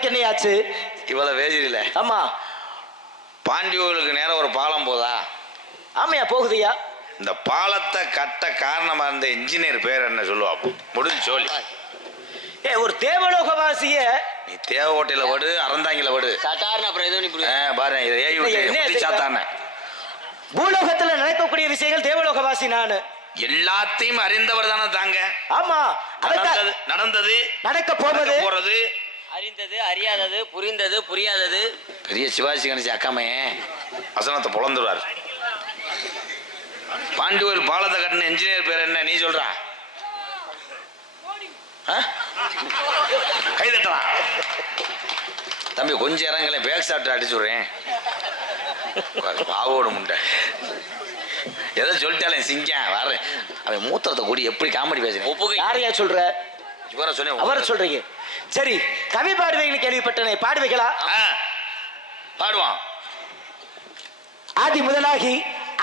உனக்கு என்ன ஆச்சு? இவ்வளவு வேஜில. ஆமா. பாண்டியூருக்கு நேரம் ஒரு பாலம் போதா? ஆமையா போகுதுயா. இந்த பாலத்தை கட்ட காரணமா இருந்த இன்ஜினியர் பேர் என்ன சொல்லுவா? முடிஞ்சு சொல்லி. ஒரு தேவலோகவாசிய நீ தேவகோட்டையில வடு, அறந்தாங்கில வடு. சட்டார்னு அப்புறம் எதுவும் நீ பாரு, இதை ஏய் சாத்தானே. பூலோகத்துல நடக்கக்கூடிய விஷயங்கள் தேவலோகவாசி நானு. எல்லாத்தையும் அறிந்தவர் தானே தாங்க. ஆமா. நடந்தது, நடக்க போறது, அறிந்தது, அறியாதது, புரிந்தது, புரியாதது. பெரிய சிவாஜி கணேசி அக்காமே வசனத்தை பொழந்துடுவார். பாண்டியூர் பாலத்தை கட்டின இன்ஜினியர் பேர் என்ன நீ சொல்றா? கைதட்டலாம் தம்பி, கொஞ்சம் இறங்கல, பேக் ஷாட் அடிச்சுடுறேன். பாவோட முண்டை எதை சொல்லிட்டாலே சிங்கம் வர. அவன் மூத்திரத்தை கூடி எப்படி காமெடி பேசுறேன். யாரையா சொல்ற? அவரை சொல்றீங்க. சரி, கவி பாடுவீங்கன்னு கேள்விப்பட்டனே, பாடுவீங்களா? பாடுவான். ஆதி முதலாகி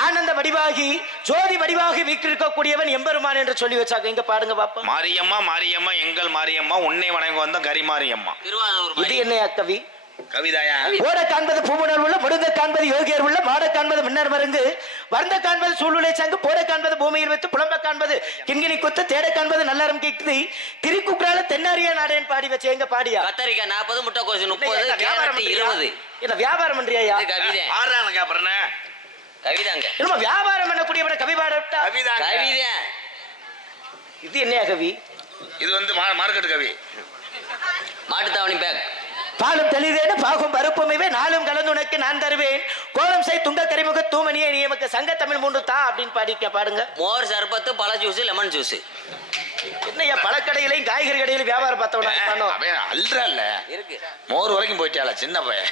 ஆனந்த வடிவாகி ஜோதி வடிவாகி வீற்றிருக்கக்கூடியவன் எம்பெருமான் என்று சொல்லி வச்சாங்க. இங்க பாடுங்க பாப்பா. மாரியம்மா மாரியம்மா எங்கள் மாரியம்மா உன்னை வணங்க வந்த கரி மாரியம்மா. இது என்னையா கவி? கவிதாயா? ஓட காண்பது பூமுனர் உள்ள, முடுந்த காண்பது யோகியர் உள்ள, மாட காண்பது மின்னர் மருங்கு, வர்ந்த காண்பது சூழ்நிலை சங்கு, போட காண்பது பூமியில் வைத்து, புலம்ப காண்பது கிண்கிணி குத்து, தேட காண்பது நல்லாரம் கேக்குது, திரிக்குற்றால தென்னாரியா நாடேன் பாடி வச்சு. எங்க பாடியா? கத்தரிக்காய் 40, முட்டைக்கோசு 30, கேரட் 20. என்ன வியாபாரம் பண்றியா? கவிதை ஆறாங்க அப்புறம் கவிதாங்க. என்னமா வியாபாரம் பண்ணக்கூடியவன கவி பாடட்டா? கவிதை. இது என்னையா கவி? இது வந்து மார்க்கெட் கவி. மாட்டுத்தாவணி பேக். பாலும் தெளிதேன்னு பாகும் பருப்புமைவே நாளும் கலந்து உனக்கு நான் தருவேன், கோலம் செய் துங்க கரிமுக தூமணியே நீ எமக்கு சங்க தமிழ் 3 தா அப்படின்னு பாடுங்க. மோர் சர்பத்து, பழ ஜூஸ், லெமன் ஜூஸ். என்னையா பழக்கடையிலையும் காய்கறி கடையிலும் வியாபாரம் பார்த்தவன அல்றா இல்ல இருக்கு. மோர் வரைக்கும் போயிட்டால சின்ன பையன்.